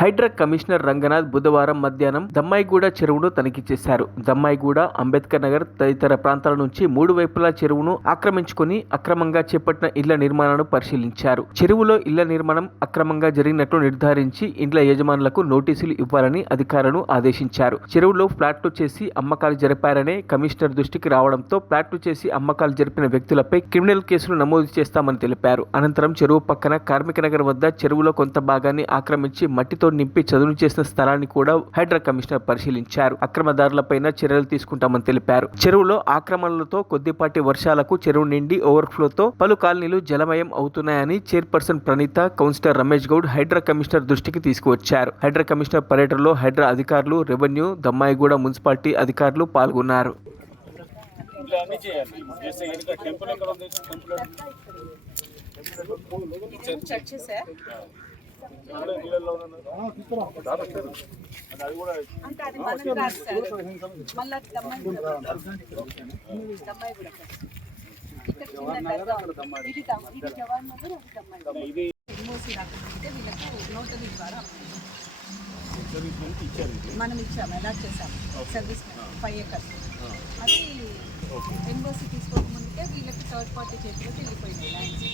Hydraa commissioner Ranganath బుధవారం మధ్యాహ్నం దమ్మాయిగూడ చెరువును తనిఖీ చేశారు. దమ్మాయిగూడ, అంబేద్కర్ నగర్ తదితర ప్రాంతాల నుంచి 3 వైపులా చెరువును ఆక్రమించుకుని అక్రమంగా చేపట్టిన ఇళ్ల నిర్మాణాలను పరిశీలించారు. చెరువులో ఇళ్ల నిర్మాణం అక్రమంగా జరిగినట్లు నిర్ధారించి ఇండ్ల యజమానులకు నోటీసులు ఇవ్వాలని అధికారులను ఆదేశించారు. చెరువులో ఫ్లాట్లు చేసి అమ్మకాలు జరిపారనే కమిషనర్ దృష్టికి రావడంతో ఫ్లాట్లు చేసి అమ్మకాలు జరిపిన వ్యక్తులపై క్రిమినల్ కేసులు నమోదు చేస్తామని తెలిపారు. అనంతరం చెరువు పక్కన కార్మిక నగర్ వద్ద చెరువులో కొంత భాగాన్ని ఆక్రమించి మట్టితో నింపి చదును చేసిన స్థలాన్ని కూడా హైడ్రా కమిషనర్ పరిశీలించారు. అక్రమదారులపైన చర్యలు తీసుకుంటామని తెలిపారు. చెరువులో ఆక్రమణలతో కొద్దిపాటి వర్షాలకు చెరువు నిండి ఓవర్ఫ్లోతో పలు కాలనీలు జలమయం అవుతున్నాయని chairperson Praneetha, councillor Ramesh Goud HYDRAA commissioner దృష్టికి తీసుకువచ్చారు. హైడ్రా కమిషనర్ పర్యటనలో హైడ్రా అధికారులు, రెవెన్యూ, దమ్మాయిగూడ మున్సిపాలిటీ అధికారులు పాల్గొన్నారు. మనం ఇచ్చాము, అలాట్ చేసాము సర్వీస్ 5 acres. అది ఎన్ఓసి తీసుకోకముందుకే వీళ్ళకి థర్డ్ పార్టీ చేతిలోకి వెళ్ళిపోయింది ల్యాండ్స్.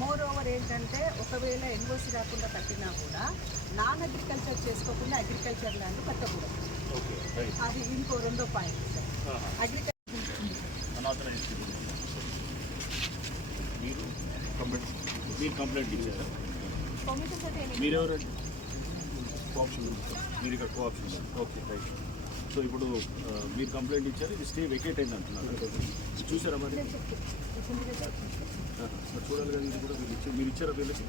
మోర్ ఓవర్ ఏంటంటే ఒకవేళ ఎన్ఓసి రాకుండా కట్టినా కూడా నాన్ అగ్రికల్చర్ చేసుకోకుండా అగ్రికల్చర్ ల్యాండ్ కట్టకూడదు. అది ఇంకో రెండో పాయింట్ సార్. అగ్రికల్చర్ కంప్లైంట్ ఇచ్చారా? మీరు ఇక్కడ కోఆప్షన్. Okay, right. సో ఇప్పుడు మీరు కంప్లైంట్ ఇచ్చారు, ఇది స్టే వెకేట్ అయింది అంటున్నారు. చూసారా మరి? చూడాలి కదా, ఇది కూడా మీరు ఇచ్చారా వీళ్ళకి?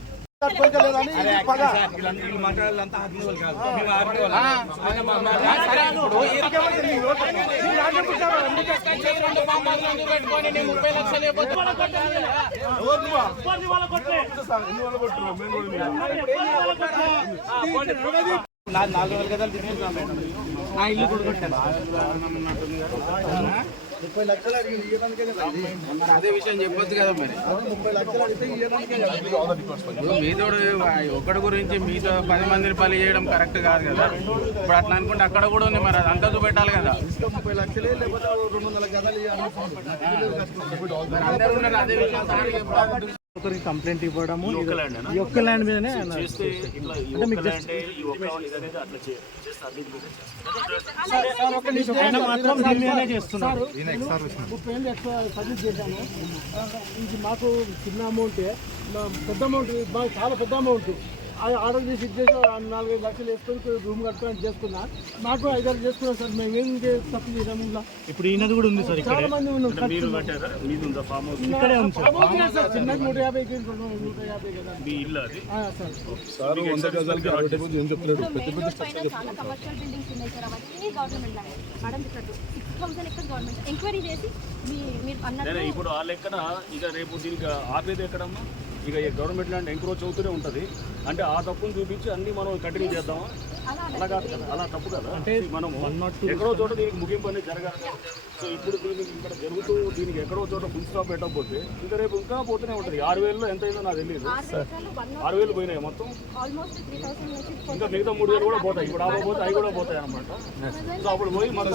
నా ఇల్లు కూడా కొట్టాను. 30 లక్షలు అదే విషయం చెప్పొద్దు కదా మరి. 30 లక్షలు అడిగితే మీతో ఒక్కడి గురించి మీతో 10 మందిని పని చేయడం కరెక్ట్ కాదు కదా. ఇప్పుడు అట్లా అనుకుంటే అక్కడ కూడా ఉంది మరి, అది అంతా చూపెట్టాలి కదా. 30 లక్షలే లేకపోతే 200 గదాలు అందరూ ఉన్నారు. అదే విషయం ఒకరికి కంప్లైంట్ ఇవ్వడము ఈ ఒక్క ల్యాండ్ మీదనే చేస్తున్నారు. సర్వీస్ చేశాను. ఇది మాకు చిన్న అమౌంటే, పెద్ద అమౌంట్, చాలా పెద్ద అమౌంట్. ఆర్డర్ చేసి ఇచ్చేసి 4-5 లక్షలు వేసుకొని రూమ్ కట్టుకొని చేసుకున్నా. నాకు 5-6 చేసుకున్నాం సార్. మేము ఏం తప్పు చేసాం ఇలా. ఇప్పుడు ఈయనది కూడా ఉంది సార్. చాలా మంది ఉన్నాం. ఇక్కడే ఉంది సార్. చిన్నది 150 కదా మీ ఇల్లు అది సార్. 100 గజాలకి 60 మంది ఏం చెప్తారు. పెద్ద పెద్ద స్ట్రక్చర్ చాలా కమర్షియల్ బిల్డింగ్స్ ఉన్నాయి సార్. అవన్నీ గవర్నమెంట్ ల్యాండ్. మేడం చెప్పారు 6000 ఎకర్స్ గవర్నమెంట్ ఎంక్వైరీ చేసి మీరు అన్నారు. ఇప్పుడు ఆ లెక్కన ఇక రేపు దీనికి ఆపేది ఎక్కడమ్మా? ఇక గవర్నమెంట్ ల్యాండ్ ఎంక్రోచ్ అవుతూనే ఉంటుంది. అంటే ఆ తప్పును చూపించి అన్ని మనం కంటిన్యూ చేద్దామా? అలా కాదు కదా, అలా తప్పు కదా. అంటే మనము ఎక్కడో చోట దీనికి ముగింపు అనేది జరగాలి. సో ఇప్పుడు దీనికి ఇక్కడ జరుగుతూ దీనికి ఎక్కడో చోట ఫుల్ స్టాప్ పెట్టకపోతే ఇంకా రేపు ఇంకా పోతూనే ఉంటుంది. 6000లో ఎంత అయిందో నాకు తెలియదు. 6000 పోయినాయి మొత్తం. ఇంకా మిగతా 3000 కూడా పోతాయి. ఇప్పుడు ఆపకపోతే అవి కూడా పోతాయి అన్నమాట. సో అప్పుడు పోయి మనం